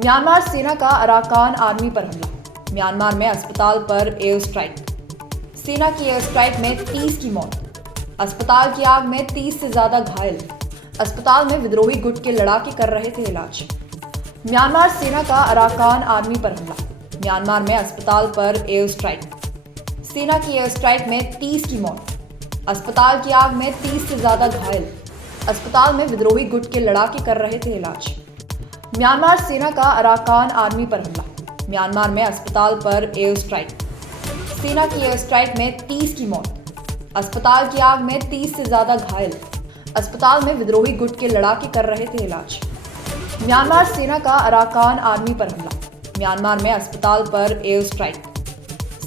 Myanmar सेना का Arakan army पर हमला। म्यांमार में अस्पताल पर एयर स्ट्राइक। सेना की एयर स्ट्राइक में 30 की मौत। अस्पताल की आग में 30 से ज्यादा घायल। अस्पताल में विद्रोही गुट के लड़ाके कर रहे थे इलाज। म्यांमार सेना का अराकान आर्मी पर हमला। म्यांमार में अस्पताल पर एयर स्ट्राइक। सेना की एयर स्ट्राइक में 30 की मौत। अस्पताल की आग में 30 से ज्यादा घायल। अस्पताल में विद्रोही गुट के लड़ाके कर रहे थे इलाज। म्यांमार सेना का अराकान आर्मी पर हमला। म्यांमार में अस्पताल पर एयर स्ट्राइक। सेना की एयर स्ट्राइक में 30 की मौत। अस्पताल की आग में 30 से ज्यादा घायल। अस्पताल में विद्रोही गुट के लड़ाके कर रहे थे इलाज। म्यांमार सेना का अराकान आर्मी पर हमला। म्यांमार में अस्पताल पर एयर स्ट्राइक।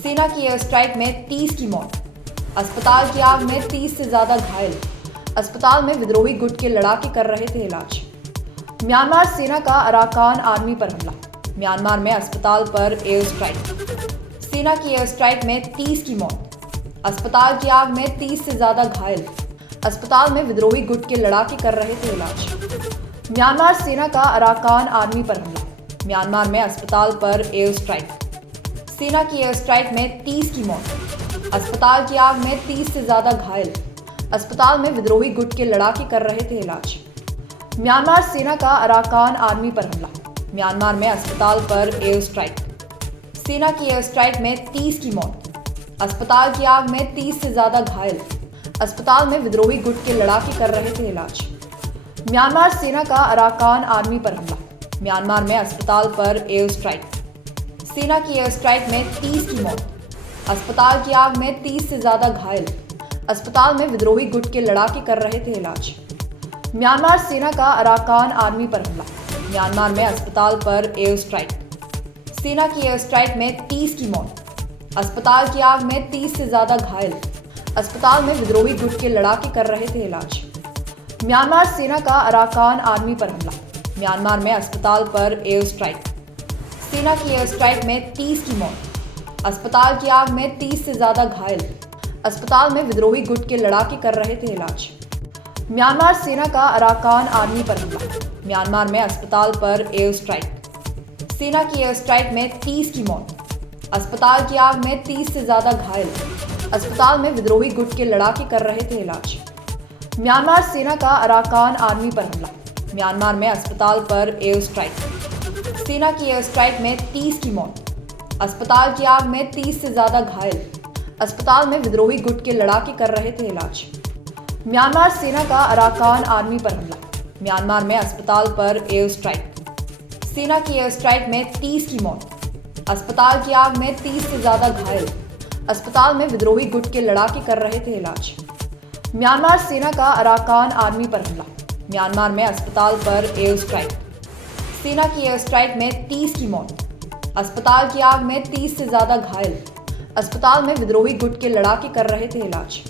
सेना की एयर स्ट्राइक में 30 की मौत। अस्पताल की आग में 30 से ज्यादा घायल। अस्पताल में विद्रोही गुट के लड़ाके कर रहे थे इलाज। म्यांमार सेना का अराकान आर्मी पर हमला। म्यांमार में अस्पताल पर एयर स्ट्राइक। सेना की एयर स्ट्राइक में 30 की मौत। अस्पताल की आग में 30 से ज्यादा घायल। अस्पताल में विद्रोही गुट के लड़ाके कर रहे थे इलाज। म्यांमार सेना का अराकान आर्मी पर हमला। म्यांमार में अस्पताल पर एयर स्ट्राइक। सेना की एयर स्ट्राइक में 30 की मौत। अस्पताल की आग में 30 से ज्यादा घायल। अस्पताल में विद्रोही गुट के लड़ाके कर रहे थे इलाज। म्यांमार सेना का अराकान आर्मी पर हमला। म्यांमार में अस्पताल पर एयर स्ट्राइक। सेना की एयर स्ट्राइक में 30 की मौत। अस्पताल की आग में 30 से ज्यादा घायल। अस्पताल में विद्रोही गुट के लड़ाके कर रहे थे इलाज। म्यांमार सेना का अराकान आर्मी पर हमला। म्यांमार में अस्पताल पर एयर स्ट्राइक। सेना की एयर स्ट्राइक में 30 की मौत। अस्पताल की आग में 30 से ज्यादा घायल। अस्पताल में विद्रोही गुट के लड़ाके कर रहे थे इलाज। म्यांमार सेना का अराकान आर्मी पर हमला। म्यांमार में अस्पताल पर एयर स्ट्राइक। सेना की एयर स्ट्राइक में 30 की मौत। अस्पताल की आग में 30 से ज्यादा घायल। अस्पताल में विद्रोही गुट के लड़ाके कर रहे थे इलाज। म्यांमार सेना का अराकान आर्मी पर हमला। म्यांमार में अस्पताल पर एयर स्ट्राइक। सेना की एयर स्ट्राइक में 30 की मौत। अस्पताल की आग में 30 से ज्यादा घायल। अस्पताल में विद्रोही गुट के लड़ाके कर रहे थे इलाज। म्यांमार सेना का अराकान आर्मी पर हमला। म्यांमार में अस्पताल पर एयर स्ट्राइक। सेना की एयर स्ट्राइक में 30 की मौत। अस्पताल की आग में 30 से ज्यादा घायल। अस्पताल में विद्रोही गुट के लड़ाके कर रहे थे इलाज। म्यांमार सेना का अराकान आर्मी पर हमला। म्यांमार में अस्पताल पर एयर स्ट्राइक। सेना की एयर स्ट्राइक में 30 की मौत। अस्पताल की आग में 30 से ज्यादा घायल। अस्पताल में विद्रोही गुट के लड़ाके कर रहे थे इलाज। म्यांमार सेना का अराकान आर्मी पर हमला। म्यांमार में अस्पताल पर एयर स्ट्राइक। सेना की एयर स्ट्राइक में 30 की मौत। अस्पताल की आग में 30 से ज्यादा घायल। अस्पताल में विद्रोही गुट के लड़ाके कर रहे थे इलाज। म्यांमार सेना का अराकान आर्मी पर हमला। म्यांमार में अस्पताल पर एयर स्ट्राइक। सेना की एयर स्ट्राइक में 30 की मौत। अस्पताल की आग में 30 से ज्यादा घायल। अस्पताल में विद्रोही गुट के लड़ाके कर रहे थे इलाज।